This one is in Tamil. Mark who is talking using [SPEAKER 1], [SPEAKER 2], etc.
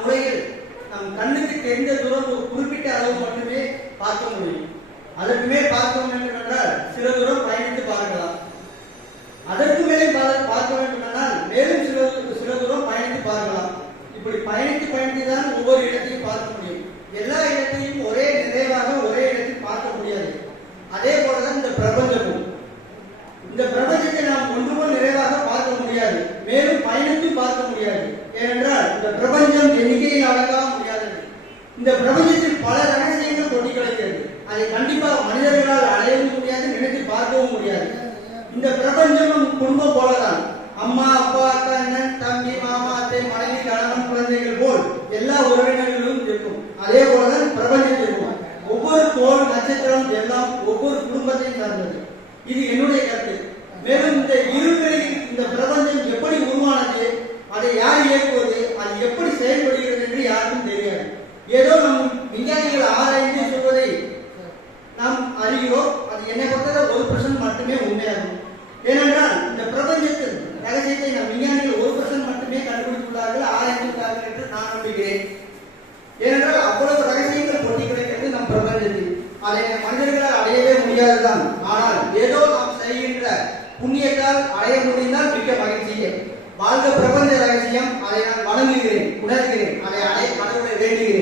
[SPEAKER 1] உலகில் நம் கண்ணுக்கு தெரிந்த தூரம் ஒரு குறிப்பிட்ட அளவு மட்டுமே பார்க்க முடியும். அதற்கு மேல் பார்க்க என்றால் சில தூரம் பயணித்து பார்க்கலாம் அதற்கு மேலே பா- பார்க்க வேண்டும் என்றால் மேலும் சில சில தூரம் பயணித்து பார்க்கலாம் இப்படி பயணித்து பயணித்து தான் ஒவ்வொரு இடத்தையும் பார்க்க முடியும் எல்லா இடத்தையும் ஒரே நிறைவாக ஒரே இடத்தில் பார்க்க முடியாது அதே போலதான் இந்த பிரபஞ்சமும் இந்த பிரபஞ்சத்தை நாம் ஒன்றுபோல் நிறைவாக பார்க்க முடியாது மேலும் பயணித்து பார்க்க முடியாது ஏனென்றால் இந்த பிரபஞ்சம் எண்ணிக்கையில் அடக்க முடியாதது இந்த பிரபஞ்சத்தில் பல ரகசியங்கள் கொட்டி கிடக்கிறது. அதை கண்டிப்பாக மனிதர்களால் அடையவும் முடியாது நினைத்து பார்க்கவும் முடியாது. இந்த பிரபஞ்சம் குடும்பம் போலதான். அம்மா அப்பா அக்கா அண்ணன் தம்பி மாமா அத்தை மனைவி கணவன் குழந்தைகள் போல் எல்லா உறவினர்களும் இருக்கும். அதே போலதான் பிரபஞ்சத்தில் இருக்கும் ஒவ்வொரு கோள் நட்சத்திரம் எல்லாம் ஒவ்வொரு குடும்பத்தையும் சார்ந்தது. இது என்னுடைய கருத்து மேலும் இந்த இருவரில் இந்த பிரபஞ்சம் எப்படி உருவானது அதை யார் இயக்குவது அது எப்படி செயல்படுகிறது என்று யாருக்கும் தெரியாது ஏதோ நம் விஞ்ஞானிகள் ஆராய்ந்து சொல்வதை நாம் அறிகிறோம் அது என்னை பொறுத்தவரை ஒரு பர்சன்ட் மட்டுமே உண்மையாகும் ஏனென்றால் இந்த பிரபஞ்சத்தின் ரகசியத்தை நம் விஞ்ஞானிகள் ஒரு பர்சன்ட் மட்டுமே கண்டுபிடித்துள்ளார்கள் ஆராய்ந்துள்ளார்கள் என்று நான் நம்புகிறேன் ஏனென்றால் அவ்வளவு ரகசியங்கள் கொட்டி கிடக்கிறது நம் பிரபஞ்சத்தில் அதை மனிதர்களால் அடையவே முடியாதுதான் ஆனால் ஏதோ நாம் செய்கின்ற புண்ணியத்தால் அடைய முடிந்தால் மிக்க மகிழ்ச்சியே. வாழ்க பிரபஞ்ச ரகசியம் அதை நான் வணங்குகிறேன் உணர்கிறேன் அதை அடைய கடவுளை வேண்டுகிறேன்.